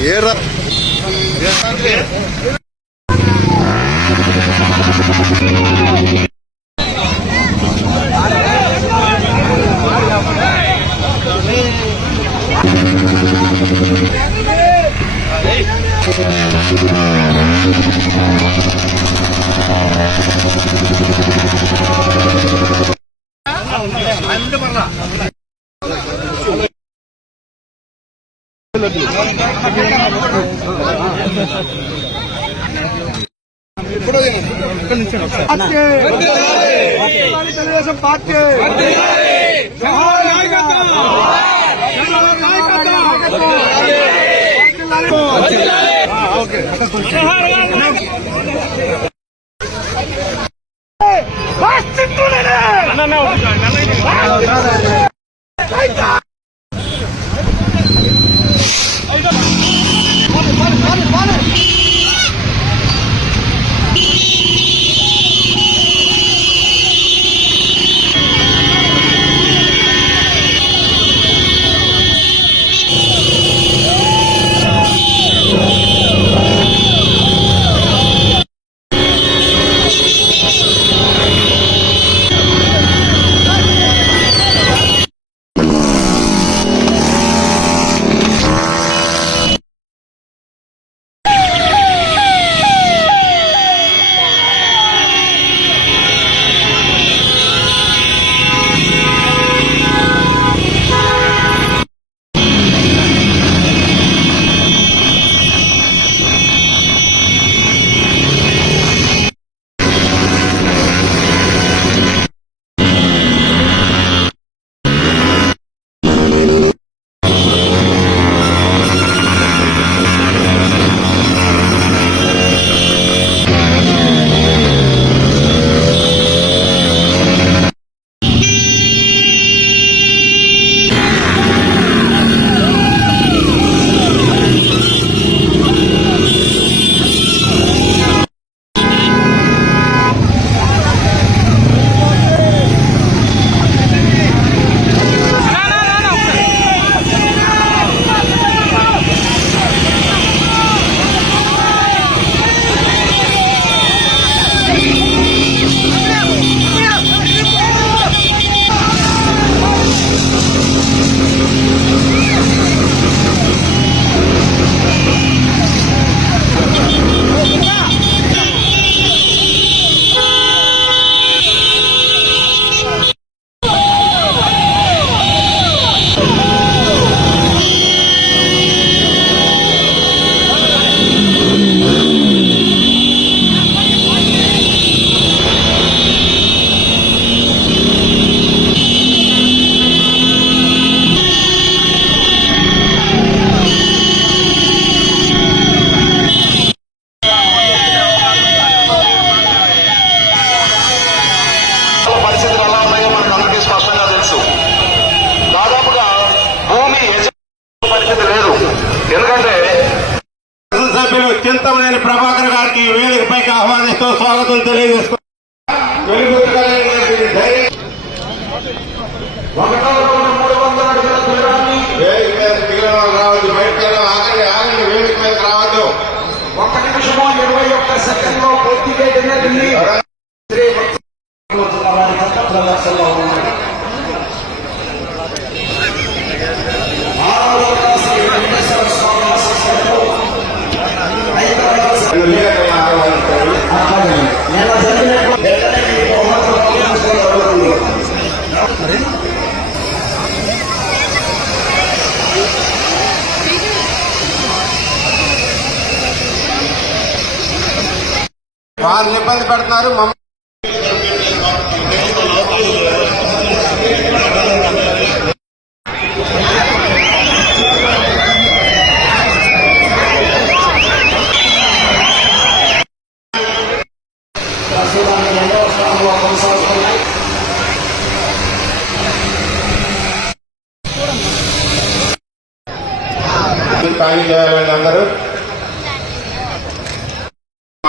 Iya, Yerap. Iya. Telugu Desam party. అన్న చింతమనేని ప్రభాకర్ గారికి వేదికపైకి ఆహ్వానిస్తూ స్వాగతం తెలియజేసుకుంటున్నాను. వాళ్ళు ఇబ్బంది పెడుతున్నారు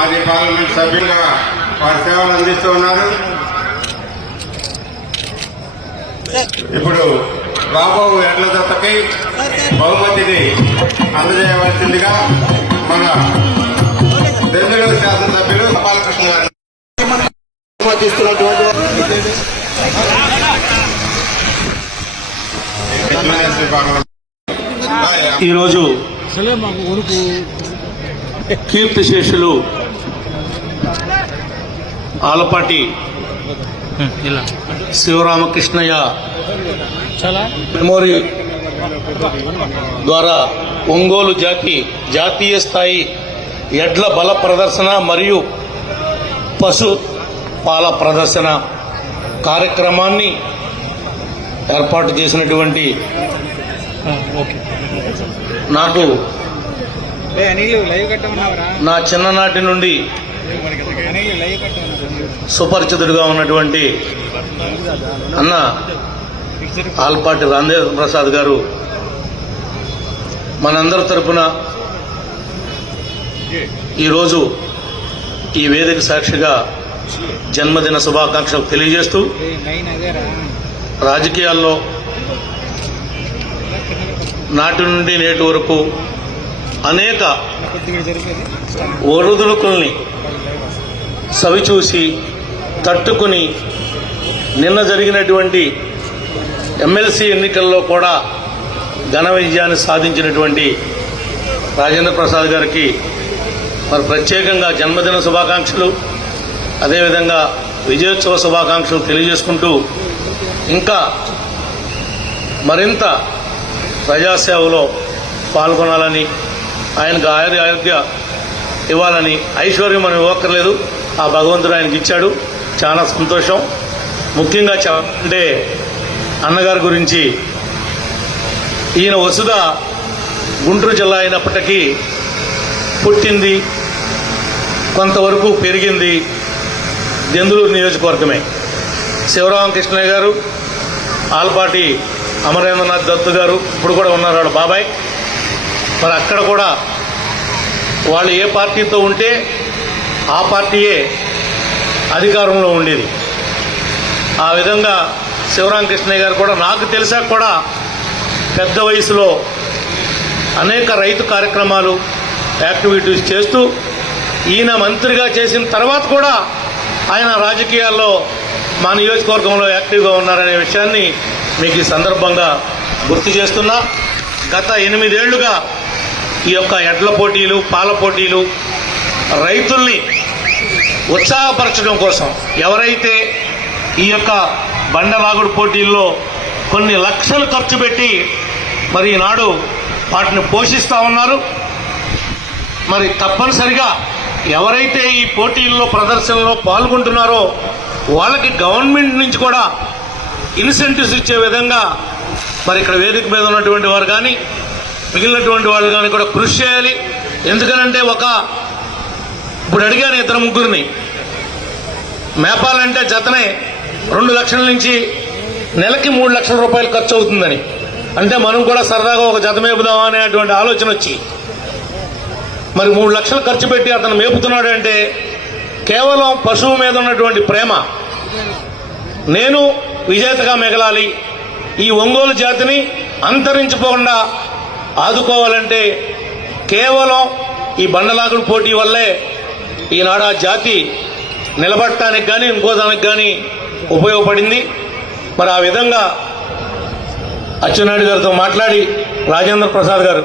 మాజీ పార్లమెంట్ సభ్యులుగా వారి సేవలు అందిస్తూ ఉన్నారు. ఇప్పుడు రాబో ఎడ్ల దత్తకి బహుమతిని అందజేయవలసిందిగా మన బెంగళూరు శాసనసభ్యులు గోపాలకృష్ణ గారు. ఈరోజు కీర్తిశేషులు ఆలపాటి శివరామకృష్ణయ్య మెమోరీ ద్వారా ఒంగోలు జాతి జాతీయ స్థాయి ఎడ్ల బల ప్రదర్శన మరియు పశు పాల ప్రదర్శన కార్యక్రమాన్ని ఏర్పాటు చేసినటువంటి నాకు నా చిన్ననాటి నుండి సుపరిచితుడిగా ఉన్నటువంటి అన్న ఆల్పాటి రాందేవ్ ప్రసాద్ గారు మనందరి తరపున ఈరోజు ఈ వేదిక సాక్షిగా జన్మదిన శుభాకాంక్షలు తెలియజేస్తూ రాజకీయాల్లో నాటి నుండి నేటి వరకు అనేక కొద్దిగా సవిచూసి తట్టుకుని నిన్న జరిగినటువంటి ఎమ్మెల్సీ ఎన్నికల్లో కూడా ఘన విజయాన్ని సాధించినటువంటి రాజేంద్ర ప్రసాద్ గారికి మరి ప్రత్యేకంగా జన్మదిన శుభాకాంక్షలు అదేవిధంగా విజయోత్సవ శుభాకాంక్షలు తెలియజేసుకుంటూ ఇంకా మరింత ప్రజాసేవలో పాల్గొనాలని ఆయనకు ఆయుధ ఆరోగ్య ఇవ్వాలని ఐశ్వర్యం మనం ఇవ్వక్కర్లేదు. ఆ భగవంతుడు ఆయనకి ఇచ్చాడు. చాలా సంతోషం. ముఖ్యంగా చెప్పాలంటే అన్నగారి గురించి ఈయన వసుధ గుంటూరు జిల్లా అయినప్పటికీ పుట్టింది కొంతవరకు పెరిగింది దెందులూరు నియోజకవర్గమే. శివరామకృష్ణయ్య గారు ఆల్పాటి అమరేంద్రనాథ్ దత్తు గారు ఇప్పుడు కూడా ఉన్నారు వాళ్ళ బాబాయ్. మరి అక్కడ కూడా వాళ్ళు ఏ పార్టీతో ఉంటే ఆ పార్టీయే అధికారంలో ఉండేది. ఆ విధంగా శివరామకృష్ణయ్య గారు కూడా నాకు తెలిసా కూడా పెద్ద వయసులో అనేక రైతు కార్యక్రమాలు యాక్టివిటీస్ చేస్తూ ఈయన మంత్రిగా చేసిన తర్వాత కూడా ఆయన రాజకీయాల్లో మా నియోజకవర్గంలో యాక్టివ్గా ఉన్నారనే విషయాన్ని మీకు ఈ సందర్భంగా గుర్తు చేస్తున్నా. గత ఎనిమిదేళ్ళుగా ఈ యొక్క ఎడ్ల పోటీలు పాల పోటీలు రైతుల్ని ఉత్సాహపరచడం కోసం ఎవరైతే ఈ యొక్క బండవాగుడు పోటీల్లో కొన్ని లక్షలు ఖర్చు పెట్టి మరి ఈనాడు వాటిని పోషిస్తూ ఉన్నారు. మరి తప్పనిసరిగా ఎవరైతే ఈ పోటీల్లో ప్రదర్శనలో పాల్గొంటున్నారో వాళ్ళకి గవర్నమెంట్ నుంచి కూడా ఇన్సెంటివ్స్ ఇచ్చే విధంగా మరి ఇక్కడ వేదిక మీద ఉన్నటువంటి వారు కానీ మిగిలినటువంటి వాళ్ళు కానీ కూడా కృషి చేయాలి. ఎందుకనంటే ఒక ఇప్పుడు అడిగాను ఇద్దరు ముగ్గురిని. మేపాలంటే జతనే రెండు లక్షల నుంచి నెలకి మూడు లక్షల రూపాయలు ఖర్చు అవుతుందని. అంటే మనం కూడా సరదాగా ఒక జత మేపుదామా అనేటువంటి ఆలోచన వచ్చి. మరి మూడు లక్షలు ఖర్చు పెట్టి అతను మేపుతున్నాడు అంటే కేవలం పశువు మీద ఉన్నటువంటి ప్రేమ. నేను విజేతగా మిగలాలి. ఈ ఒంగోలు జాతిని అంతరించిపోకుండా ఆదుకోవాలంటే కేవలం ఈ బండలాగుడు పోటీ వల్లే ఈనాడు ఆ జాతి నిలబడటానికి కానీ ఇంకోదానికి కానీ ఉపయోగపడింది. మరి ఆ విధంగా అచ్చెన్నాయుడు గారితో మాట్లాడి రాజేంద్ర ప్రసాద్ గారు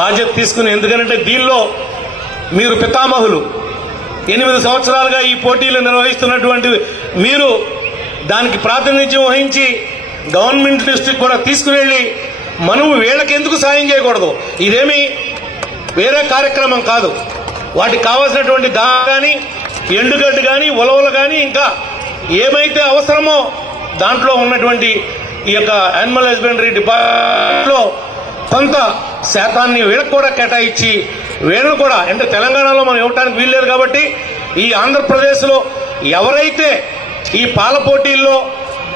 బాధ్యత తీసుకుని ఎందుకంటే దీనిలో మీరు పితామహులు. ఎనిమిది సంవత్సరాలుగా ఈ పోటీలు నిర్వహిస్తున్నటువంటి మీరు దానికి ప్రాతినిధ్యం వహించి గవర్నమెంట్ దృష్టికి కూడా తీసుకువెళ్ళి మనం వీళ్ళకి ఎందుకు సాయం చేయకూడదు? ఇదేమి వేరే కార్యక్రమం కాదు. వాటికి కావాల్సినటువంటి దా కానీ ఎండుగడ్డు కానీ ఉలవలు కానీ ఇంకా ఏమైతే అవసరమో దాంట్లో ఉన్నటువంటి ఈ యొక్క యానిమల్ హస్బెండరీ డిపార్ట్మెంట్లో కొంత శాతాన్ని వీళ్ళకు కూడా కేటాయించి వీళ్ళను కూడా అంటే తెలంగాణలో మనం ఇవ్వటానికి వీల్లేదు కాబట్టి ఈ ఆంధ్రప్రదేశ్లో ఎవరైతే ఈ పాల పోటీల్లో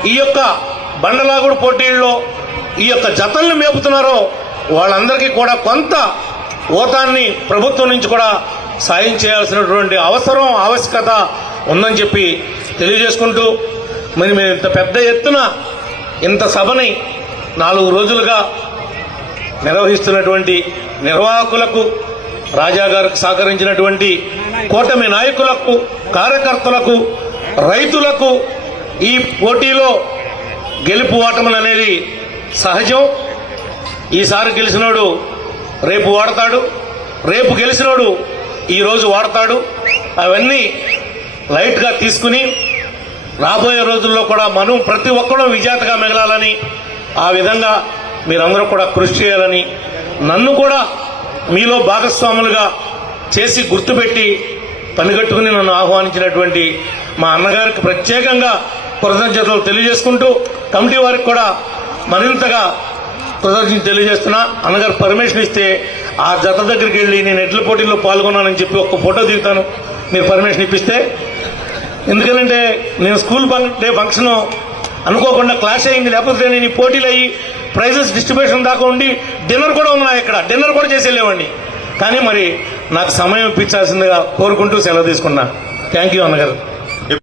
ఈ యొక్క బండలాగుడు పోటీల్లో ఈ యొక్క జతల్ని మేపుతున్నారో వాళ్ళందరికీ కూడా కొంత ఓతాన్ని ప్రభుత్వం నుంచి కూడా సాయం చేయాల్సినటువంటి అవసరం ఆవశ్యకత ఉందని చెప్పి తెలియజేసుకుంటూ మరి మేము ఇంత పెద్ద ఎత్తున ఇంత సభని నాలుగు రోజులుగా నిర్వహిస్తున్నటువంటి నిర్వాహకులకు రాజా గారికి సహకరించినటువంటి కూటమి నాయకులకు కార్యకర్తలకు రైతులకు ఈ పోటీలో గెలుపు ఓటములు అనేది సహజం. ఈసారి గెలిచినోడు రేపు వాడతాడు రేపు గెలిచినోడు ఈరోజు వాడతాడు. అవన్నీ లైట్గా తీసుకుని రాబోయే రోజుల్లో కూడా మనం ప్రతి ఒక్కరూ విజేతగా మిగలాలని ఆ విధంగా మీరందరూ కూడా కృషి చేయాలని నన్ను కూడా మీలో భాగస్వాములుగా చేసి గుర్తుపెట్టి పనిగట్టుకుని నన్ను ఆహ్వానించినటువంటి మా అన్నగారికి ప్రత్యేకంగా కృతజ్ఞతలు తెలియజేసుకుంటూ కమిటీ వారికి కూడా మరింతగా కృతజ్ఞత తెలియజేస్తున్నా. అన్నగారు పర్మిషన్ ఇస్తే ఆ జత దగ్గరికి వెళ్ళి నేను ఎడ్ల పోటీల్లో పాల్గొన్నానని చెప్పి ఒక ఫోటో దిగుతాను. మీరు పర్మిషన్ ఇప్పిస్తే. ఎందుకంటే నేను స్కూల్ డే ఫంక్షన్ అనుకోకుండా క్లాస్ అయింది. లేకపోతే నేను పోటీలు అయ్యి ప్రైజెస్ డిస్ట్రిబ్యూషన్ దాకా ఉండి డిన్నర్ కూడా ఉన్నాయి ఇక్కడ డిన్నర్ కూడా చేసి వెళ్ళేవాడిని. కానీ మరి నాకు సమయం ఇప్పించాల్సిందిగా కోరుకుంటూ సెలవు తీసుకున్నా. థ్యాంక్ యూ అన్నగారు.